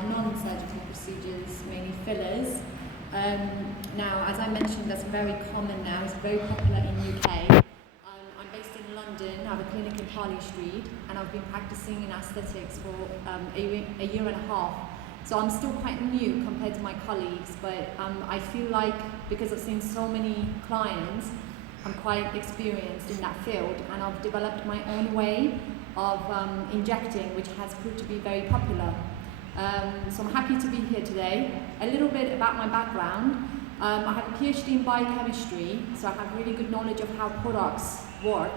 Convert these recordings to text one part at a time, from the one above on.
about non-surgical procedures, mainly fillers. Now, as I mentioned, that's very common now. It's very popular in UK. I'm based in London. I have a clinic in Harley Street, and I've been practicing in aesthetics for a year and a half. So I'm still quite new compared to my colleagues, but I feel like because I've seen so many clients, I'm quite experienced in that field, and I've developed my own way of injecting, which has proved to be very popular. So I'm happy to be here today. A little bit about my background. I have a PhD in biochemistry, so I have really good knowledge of how products work.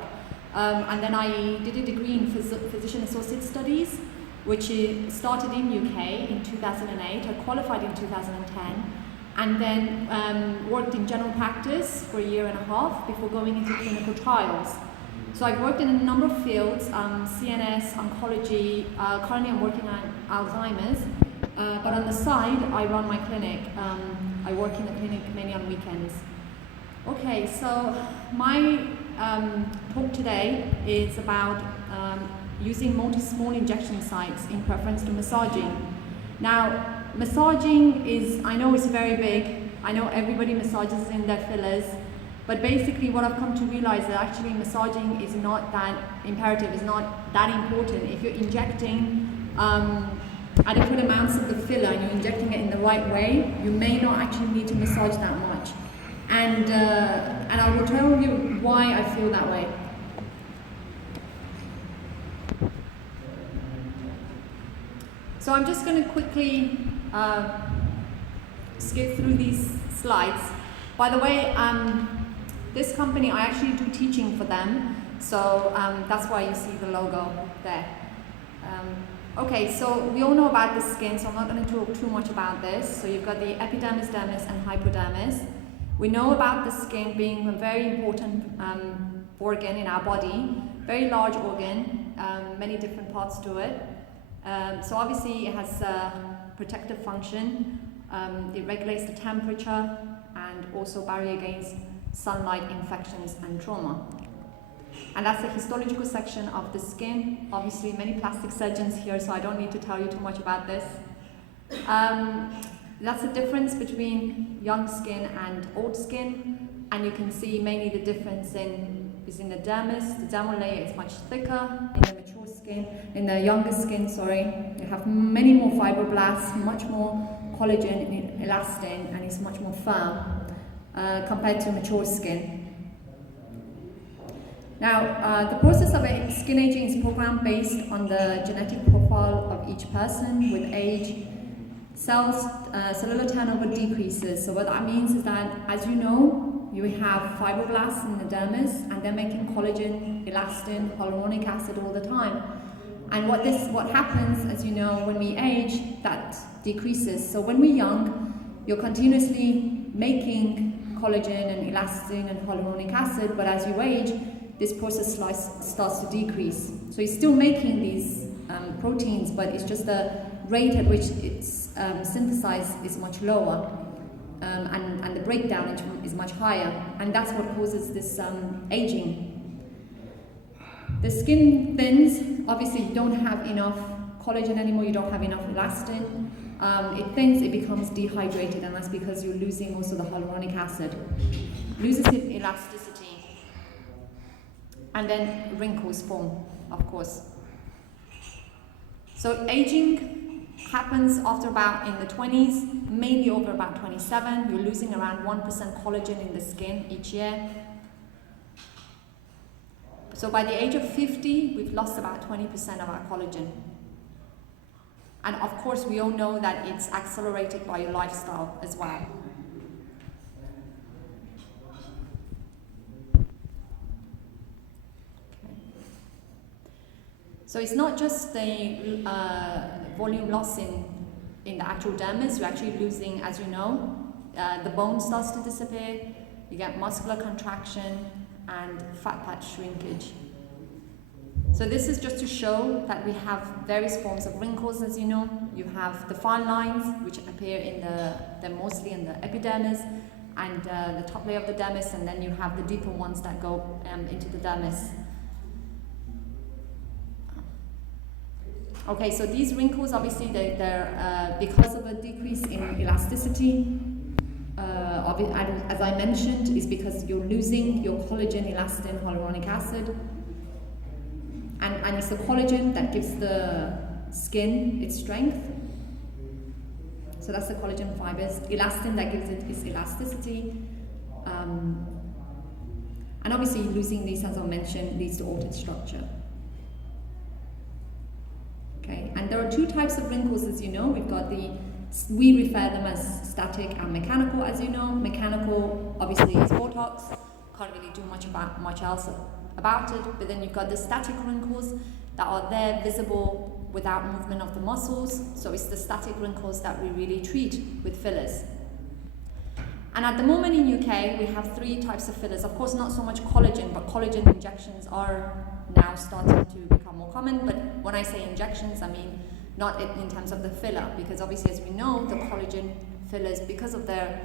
And then I did a degree in physician associate studies, which started in UK in 2008. I qualified in 2010, and then worked in general practice for a year and a half before going into clinical trials. So I've worked in a number of fields, CNS, oncology, currently I'm working on Alzheimer's, but on the side I run my clinic. I work in the clinic mainly on weekends. Okay, so my talk today is about using multi-small injection sites in preference to massaging. Now, massaging is, I know it's very big, I know everybody massages in their fillers, but basically what I've come to realize that actually massaging is not that imperative, is not that important. If you're injecting adequate amounts of the filler and you're injecting it in the right way, you may not actually need to massage that much. And I will tell you why I feel that way. So I'm just going to quickly skip through these slides. By the way, this company, I actually do teaching for them, so that's why you see the logo there. Okay, so we all know about the skin, so I'm not going to talk too much about this. So you've got the epidermis, dermis, and hypodermis. We know about the skin being a very important organ in our body, very large organ, many different parts to it. So obviously it has a protective function, it regulates the temperature and also barrier against sunlight, infections and trauma. And that's the histological section of the skin. Obviously many plastic surgeons here, so I don't need to tell you too much about this. That's the difference between young skin and old skin, and you can see mainly the difference is in the dermis. The dermal layer is much thicker in the mature skin. In the younger skin, you have many more fibroblasts, much more collagen and elastin, and it's much more firm compared to mature skin. Now, the process of skin aging is programmed based on the genetic profile of each person. With age, cellular turnover decreases. So what that means is that, as you know, you have fibroblasts in the dermis, and they're making collagen, elastin, hyaluronic acid all the time. And what happens, as you know, when we age, that decreases. So when we're young, you're continuously making collagen and elastin and hyaluronic acid, but as you age, this process starts to decrease. So you're still making these proteins, but it's just the rate at which it's synthesized is much lower, and the breakdown is much higher, and that's what causes this aging. The skin thins. Obviously you don't have enough collagen anymore, you don't have enough elastin. It thins, it becomes dehydrated, and that's because you're losing also the hyaluronic acid. Loses its elasticity. And then wrinkles form, of course. So aging happens after about in the 20s, mainly over about 27. You're losing around 1% collagen in the skin each year. So by the age of 50, we've lost about 20% of our collagen. And of course, we all know that it's accelerated by your lifestyle as well. So it's not just the volume loss in the actual dermis. You're actually losing, as you know, the bone starts to disappear, you get muscular contraction and fat patch shrinkage. So this is just to show that we have various forms of wrinkles, as you know. You have the fine lines, which appear they're mostly in the epidermis and the top layer of the dermis, and then you have the deeper ones that go into the dermis. Okay, so these wrinkles, obviously, they're because of a decrease in elasticity. As I mentioned, is because you're losing your collagen, elastin, hyaluronic acid, and it's the collagen that gives the skin its strength. So that's the collagen fibers. Elastin that gives it its elasticity. And obviously losing these, as I mentioned, leads to altered structure. Okay, and there are two types of wrinkles, as you know. We've got we refer them as static and mechanical, as you know. Mechanical, obviously, is Botox. Can't really do much else about it. But then you've got the static wrinkles that are there, visible without movement of the muscles. So it's the static wrinkles that we really treat with fillers. And at the moment in UK, we have 3 types of fillers. Of course, not so much collagen, but collagen injections are now starting to become more common. But when I say injections, I mean not in terms of the filler, because obviously, as we know, the collagen fillers, because of their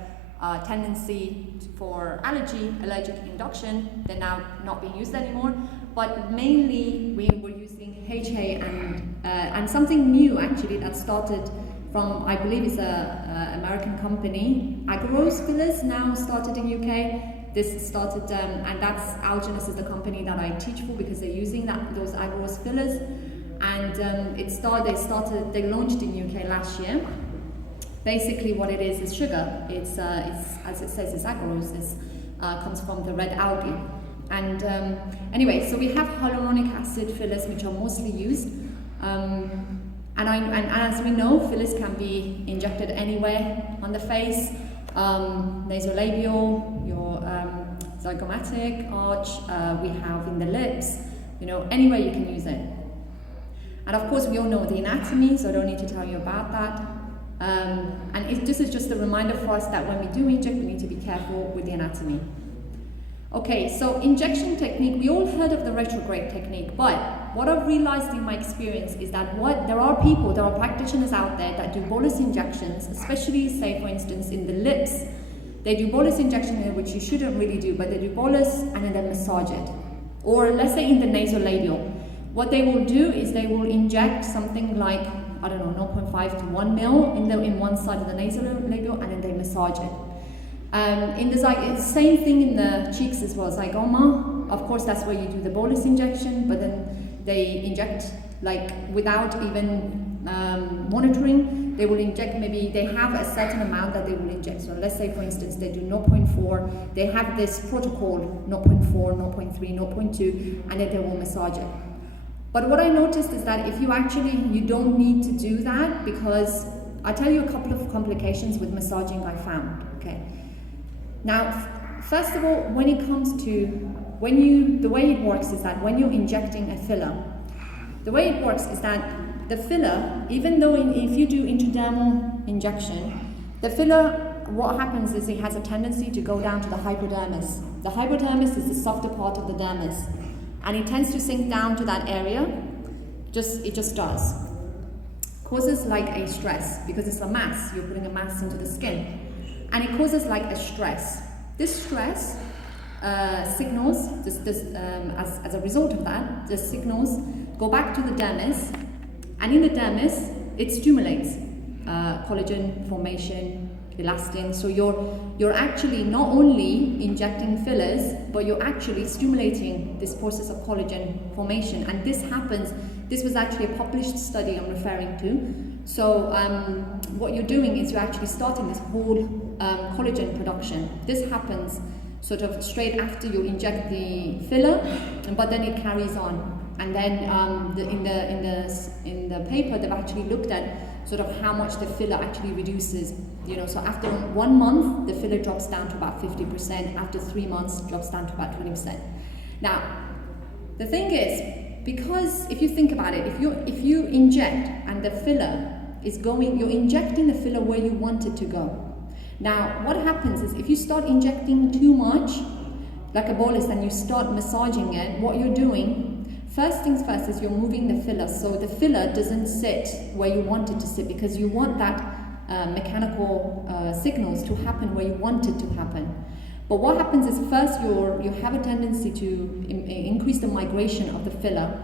tendency for allergic induction, they're now not being used anymore. But mainly, we were using HA and something new actually that started from, I believe it's a American company. Agros fillers now started in UK. This started, and that's Algenus is the company that I teach for, because they're using those Agros fillers. And they launched in UK last year. Basically what it is sugar. It's as it says, it's Agros. It comes from the red algae. And anyway, so we have hyaluronic acid fillers, which are mostly used. And as we know, fillers can be injected anywhere on the face, nasolabial, your zygomatic arch, we have in the lips, anywhere you can use it. And of course, we all know the anatomy, so I don't need to tell you about that. And this is just a reminder for us that when we do inject, we need to be careful with the anatomy. Okay, so injection technique, we all heard of the retrograde technique, but what I've realized in my experience is that there are practitioners out there that do bolus injections, especially, say, for instance, in the lips. They do bolus injection, which you shouldn't really do, but they do bolus and then they massage it. Or let's say in the nasolabial. What they will do is they will inject something like, I don't know, 0.5 to 1 mil in one side of the nasolabial, and then they massage it. It's the same thing in the cheeks as well, zygoma. Of course, that's where you do the bolus injection, but then they inject without even monitoring. They will inject, maybe they have a certain amount that they will inject. So let's say, for instance, they do 0.4. They have this protocol, 0.4, 0.3, 0.2, and then they will massage it. But what I noticed is that if you don't need to do that, because I'll tell you a couple of complications with massaging I found, okay? Now, first of all, when it comes to, the way it works is that when you're injecting a filler, the way it works is that the filler, even though if you do intradermal injection, the filler, what happens is it has a tendency to go down to the hypodermis. The hypodermis is the softer part of the dermis, and it tends to sink down to that area. It just does. Causes a stress, because it's a mass, you're putting a mass into the skin. And it causes a stress. This stress signals, as a result of that, the signals go back to the dermis, and in the dermis, it stimulates collagen formation, elastin. So you're actually not only injecting fillers, but you're actually stimulating this process of collagen formation. And this was actually a published study I'm referring to. So what you're doing is you're actually starting this whole collagen production. This happens sort of straight after you inject the filler, but then it carries on. And then in the paper, they've actually looked at sort of how much the filler actually reduces. So after 1 month, the filler drops down to about 50%. After 3 months, it drops down to about 20%. Now, the thing is, because if you think about it, if you inject and the filler is going, you're injecting the filler where you want it to go. Now, what happens is if you start injecting too much, like a bolus, and you start massaging it, what you're doing, first things first, is you're moving the filler, so the filler doesn't sit where you want it to sit, because you want that mechanical signals to happen where you want it to happen. But what happens is first you have a tendency to increase the migration of the filler,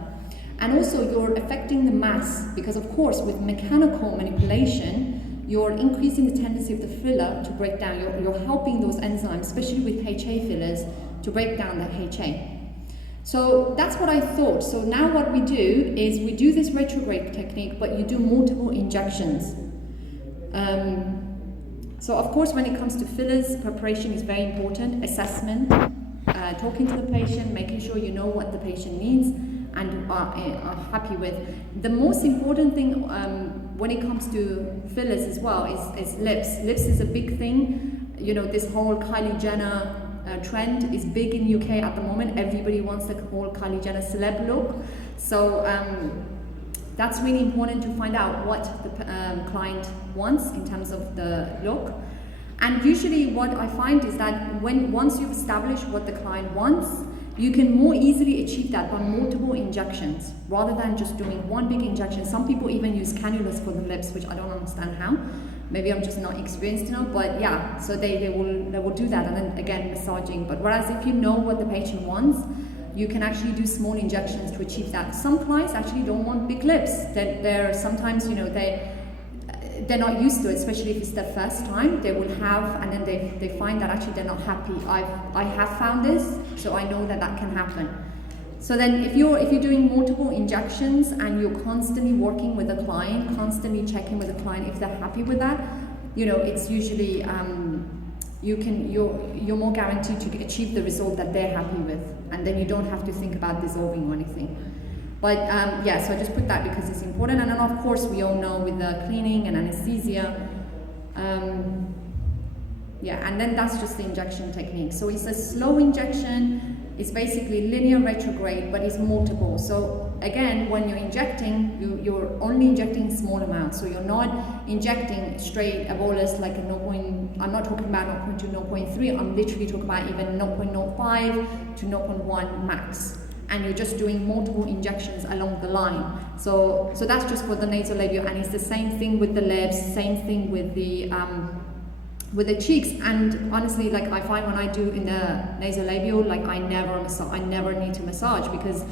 And also you're affecting the mass, because of course with mechanical manipulation, you're increasing the tendency of the filler to break down. You're helping those enzymes, especially with HA fillers, to break down the HA. So that's what I thought. So now what we do is we do this retrograde technique, but you do multiple injections. So of course when it comes to fillers, preparation is very important, assessment, talking to the patient, making sure you know what the patient needs and are happy with. The most important thing when it comes to fillers as well is lips. Lips is a big thing. You know, this whole Kylie Jenner trend is big in UK at the moment. Everybody wants the whole Kylie Jenner celeb look. So that's really important to find out what the client wants in terms of the look. And usually what I find is that once you've established what the client wants, you can more easily achieve that by multiple injections rather than just doing one big injection. Some people even use cannulas for the lips, which I don't understand how. Maybe I'm just not experienced enough, but yeah, so they will do that, and then again massaging. But whereas if you know what the patient wants, you can actually do small injections to achieve that. Some clients actually don't want big lips. They're sometimes, you know, they're not used to it, especially if it's their first time. They will have, and then they find that actually they're not happy. I have found this, so I know that can happen. So then if you're doing multiple injections and you're constantly working with the client, constantly checking with the client if they're happy with that, you know, it's usually you're more guaranteed to achieve the result that they're happy with, and then you don't have to think about dissolving or anything. But yeah, so I just put that because it's important. And then of course we all know with the cleaning and anesthesia, yeah, and then that's just the injection technique. So it's a slow injection. It's basically linear retrograde, but it's multiple. So again, when you're injecting, you're only injecting small amounts. So you're not injecting straight a bolus like a 0. I'm not talking about 0.2, 0.3. I'm literally talking about even 0.05 to 0.1 max. And you're just doing multiple injections along the line. So that's just for the nasolabial, and it's the same thing with the lips, same thing with the cheeks. And honestly, like I find when I do in the nasolabial, like I never need to massage, because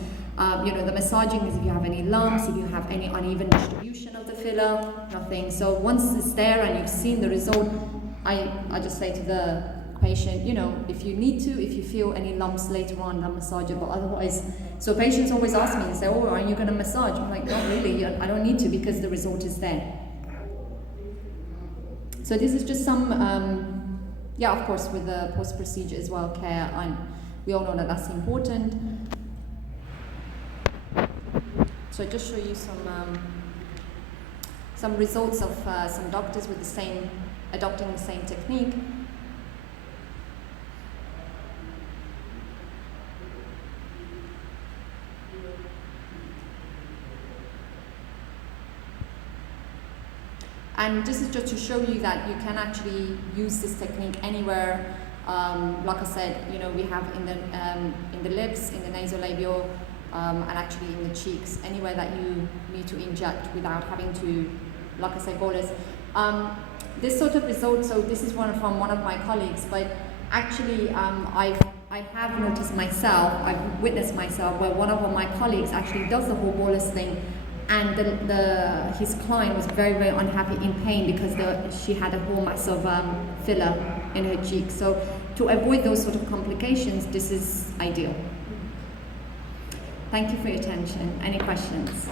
you know, the massaging is if you have any lumps, if you have any uneven distribution of the filler, nothing. So once it's there and you've seen the result, I just say to the patient, you know, if you need to, if you feel any lumps later on, then massage it, but otherwise. So patients always ask me, they say, oh, are you going to massage? I'm like, not really, I don't need to, because the result is there. So this is just some, yeah, of course, with the post-procedure as well, care, and we all know that that's important. So I just show you some results of some doctors with adopting the same technique. And this is just to show you that you can actually use this technique anywhere. Like I said, you know, we have in the lips, in the nasolabial, and actually in the cheeks, anywhere that you need to inject without having to, like I said, bolus. This sort of result, so this is from one of my colleagues, but actually I have noticed myself, I've witnessed myself, where one of my colleagues actually does the whole bolus thing, and his client was very, very unhappy, in pain, because she had a whole mass of filler in her cheek. So to avoid those sort of complications, this is ideal. Thank you for your attention. Any questions?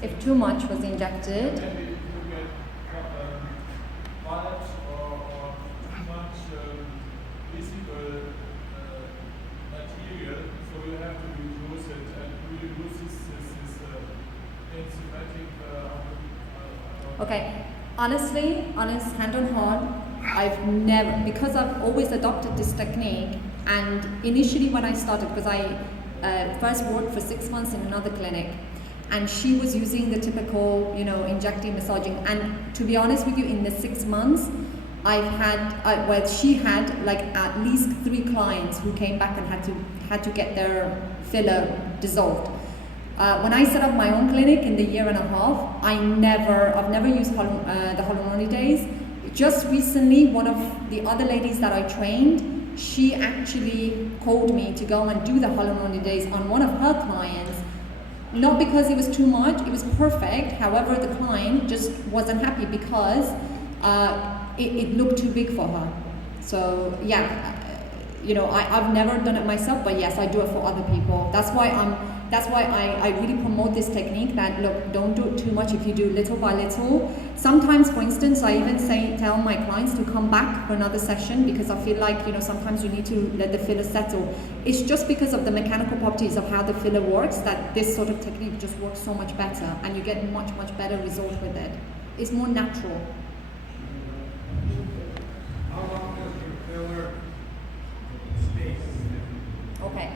If too much was injected, maybe you get bulbs or too much visible material, so you have to reduce it, and reduce this enzymatic. Okay, honest, hand on heart, I've never, because I've always adopted this technique, and initially when I started, because I first worked for 6 months in another clinic, and she was using the typical, you know, injecting, massaging. And to be honest with you, in the 6 months, she had like at least 3 clients who came back and had to get their filler dissolved. When I set up my own clinic in the year and a half, I've never used the hyaluronidase. Just recently, one of the other ladies that I trained, she actually called me to go and do the hyaluronidase on one of her clients. Not because it was too much, it was perfect. However, the client just wasn't happy because it looked too big for her. So yeah, you know, I've never done it myself, but yes, I do it for other people. That's why I really promote this technique that, look, don't do it too much. If you do little by little, sometimes, for instance, I even tell my clients to come back for another session, because I feel like, you know, sometimes you need to let the filler settle. It's just because of the mechanical properties of how the filler works that this sort of technique just works so much better, and you get much better result with it. It's more natural. How long does the filler stay? Okay,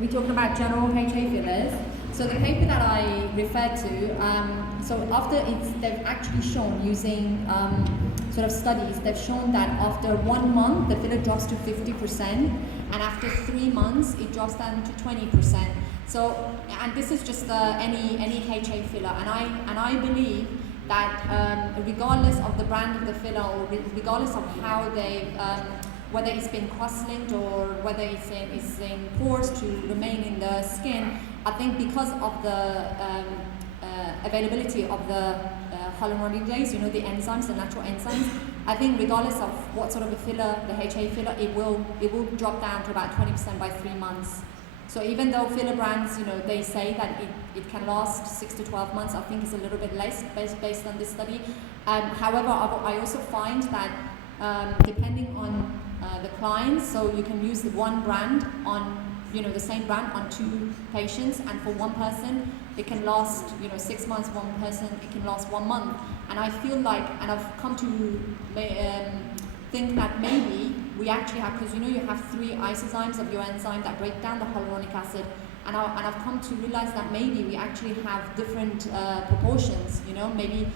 we're talking about general HA fillers. So the paper that I referred to, so after they've actually shown using sort of studies, they've shown that after 1 month the filler drops to 50%, and after 3 months it drops down to 20%. So, and this is just any HA filler, and I believe that regardless of the brand of the filler, or regardless of how they whether it's been cross-linked or whether it's in pores to remain in the skin, I think because of the availability of the hyaluronidase, you know, the enzymes, the natural enzymes, I think regardless of what sort of a filler, the HA filler, it will drop down to about 20% by 3 months. So even though filler brands, you know, they say that it can last 6 to 12 months, I think it's a little bit less based on this study. However, I also find that depending on the clients, so you can use the one brand on, you know, the same brand on 2 patients, and for one person it can last, you know, 6 months, one person it can last 1 month. And I feel like, and I've come to think that maybe we actually have, because you know you have 3 isozymes of your enzyme that break down the hyaluronic acid, and I've come to realize that maybe we actually have different proportions, you know, maybe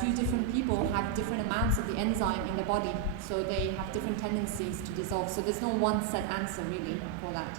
2 different people have different amounts of the enzyme in the body, so they have different tendencies to dissolve. So there's no one set answer really for that.